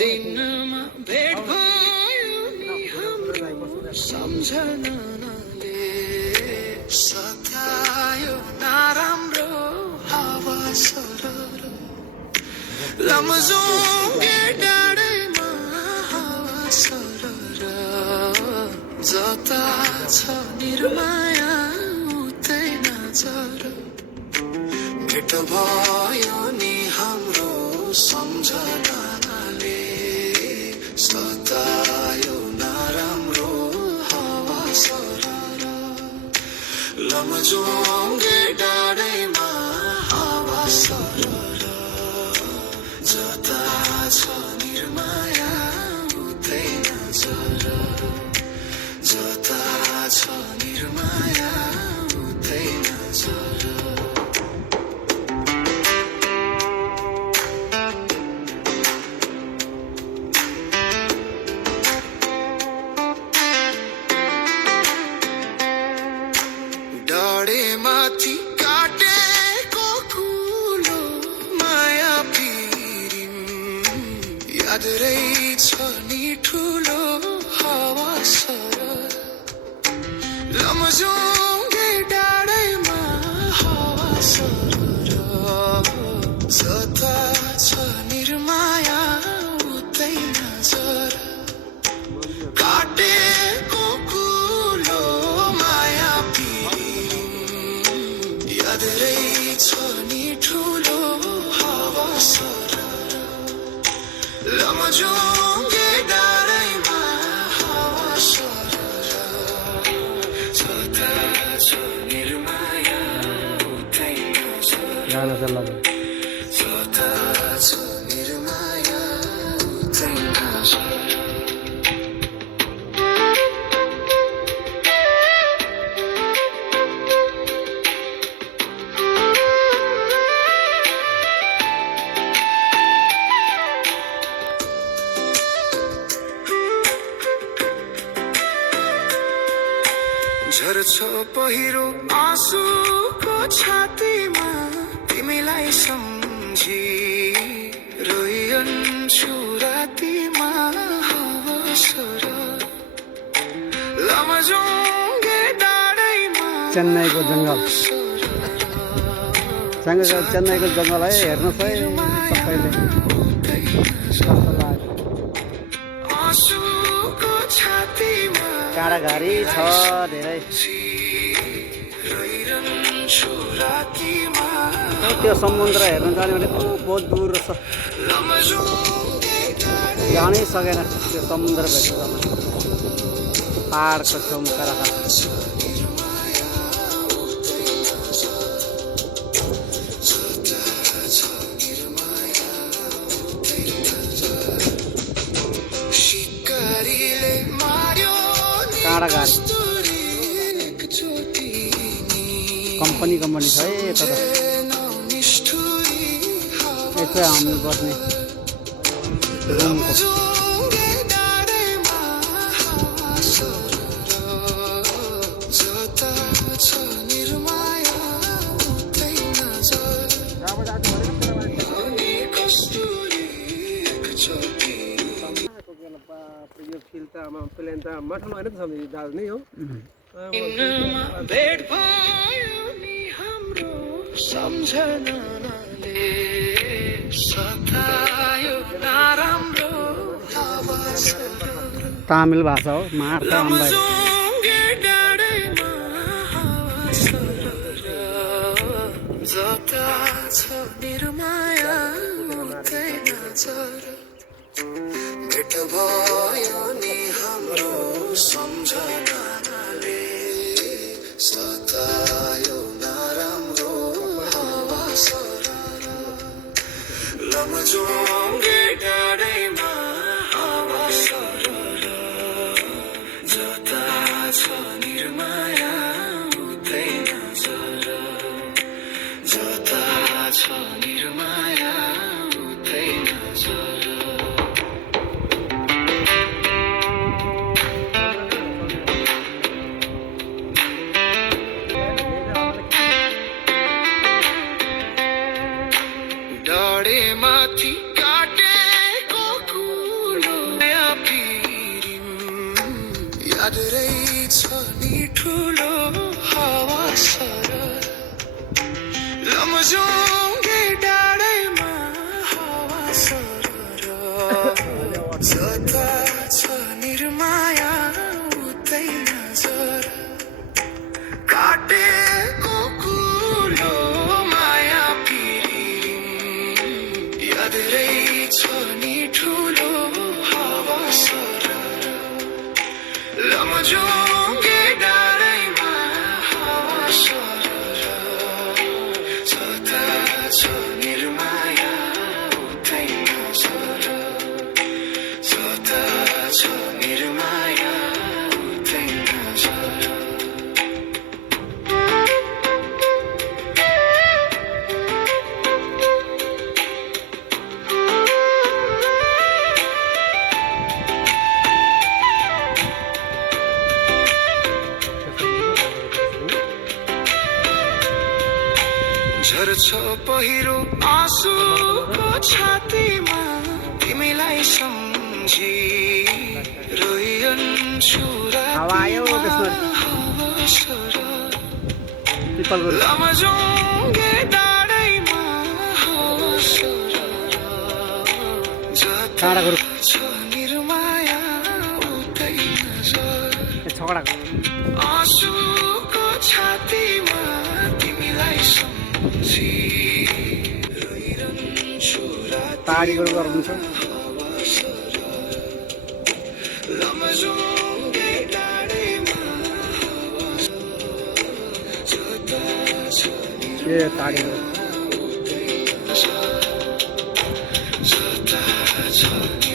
दिनमा भेट भयो नि हाम्रो सम्झनाले सतायो नराम्रो हावा सरर लमजुङ्गे डाँडैमा हावा सरर जता छ निर्माया उतै नजर भेट भयो नि हाम्रो सम्झनाले सतायो नराम्रो हावा सरर लमजुङ्गे डाँडैमा हावा सरर जता छ निर्माया उतै नजर जता छ निर्माया उतै नजर डाँडेमाथि काटेको कुलो माया पिरिम याद रहेछ नि ठुलो हावा सरर लमजुङ्गे डाँडैमा हावा सरर जता छ निर्माया उतै नजर काटेको कुलो माया याद रहेछ नि ठुलो हावा सरर लमजुङ्गे डाँडैमा हावा सरर जता छ निर्माया उतै नजर जता छ निर्माया उतै नजर झर्छ पहिरो आँसुको छातीमा तिमीलाई सम्झी रोइन्छु रातिमा हावा सरर लमजुङ्गे डाँडैमा चेन्नईको जङ्गल चेन्नईको जङ्गल है हेर्नुहोस् है सबैले आँसुको छातीमा काँडाघारी छ धेरै त्यो समुद्र हेर्न जाने भने बहुत दूर रहेछ जानै सकेन त्यो समुद्र भेट्न जान पाहाडको छेउमा काँडा काँडाघारी कम्पनी छ है यता त यतै हामी बस्ने रुमको यो फिल त प्लेन त मठमा होइन त सबै दाल नै हो भेट भयो नि हाम्रो सम्झनाले सतायो नराम्रो हावा सरर तामिल भाषा हो मार्छ लमजुङ्गे डाँडैमा हावा सरर जता छ निर्माया उतै नजर भेट भयो नि हाम्रो सम्झनाले सतायो नराम्रो हावा सरर लमजुङ्गे डाँडैमा हावा सरर जता छ निर्माया उतै नजर जता छ निर्माया उतै नजर डाँडेमाथि काटेको ठुलो हावा सरल लमजुङ्गे डाँडैमा हावा सरल जता छ निर्माया उतै नजर काटेको कुलो माया पिरी याद रहेछ नि ठुलो हावा सरल लमजुङ्गे डाँडैमा हावा सरल जता छ निर्माया उतै नजर जता छ निर्माया उतै नजर झर्छ पहिरो आँसुको छातीमा तिमीलाई सम्झी रोइन्छु हावा आयो त्यसमा हावा सरल पिपल गुरु लमजुङ्गे डाँडैमा हावा सरल जता छाडा गुरु छ निर्माया उतै नजर छकडाको आँसुको छातीमा तिमीलाई सम्झी रोइरहन्छु पहाडी गुरु गर्नुहुन्छ हावा सरल लमजुङ्गे डाँडैमा हावा सरल जता छ ए पहाडी गुरु निर्माया उतै नजर जता छ